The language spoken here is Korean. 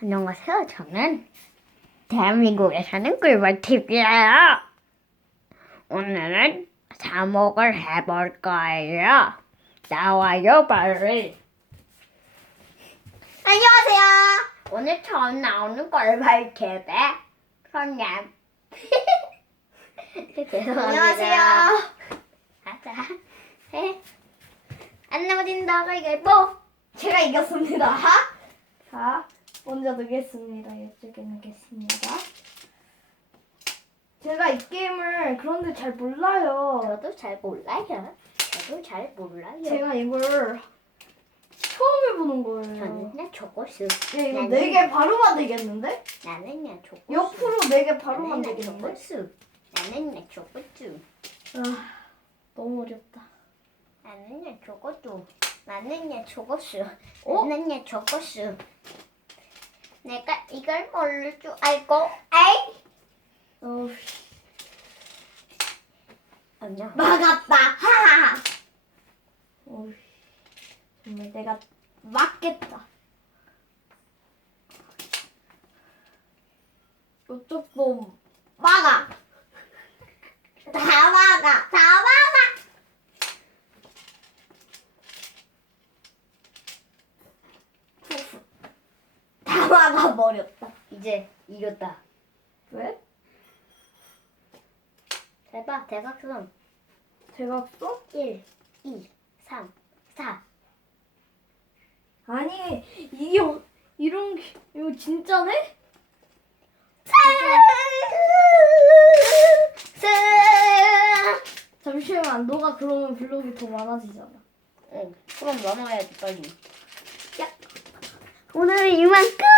안녕하세요. 저는 대한민국에 사는 꿀벌TV예요. 오늘은 사목을 해볼 거예요. 나와요, 빨리. 안녕하세요. 오늘 처음 나오는 꿀벌TV. 죄송합니다. 안녕하세요. 가자. 해. 안 나오진다, 가위바위보. 제가 이겼습니다. 자, 먼저 넣겠습니다. 이쪽에 넣겠습니다. 제가 이 게임을 그런데 잘 몰라요. 저도 잘 몰라요. 저도 잘 몰라요. 제가 이걸 처음 해보는 거예요. 저는 그냥 초코스. 야, 이거 나는- 네개 바로 만들겠는데? 나는 그냥 초코스. 옆으로 네 개 바로 나는 그냥 만들겠는데? 초코스. 나는 그냥 초코스. 아, 너무 어렵다. 나는 그냥 초코스. 나는 그냥 초코스. 어? 나는 그냥 초코스. 내가 이걸 모를 줄 알고 에이 어, 아니야. 막았다. 하하. 어, 정말 내가 막겠다. 이쪽도 막아. 다 막아. 다 막아. 후후. 다 막아 버렸다. 이제 이겼다. 왜? 해봐 대각선 대각선? 1, 2, 3, 4. 아니 이게 어- 이런 게 이거 진짜네? 잠시만 너가 그러면 블록이 더 많아지잖아. 응. 그럼 넘어야지 빨리. 야. 오늘은 이만큼.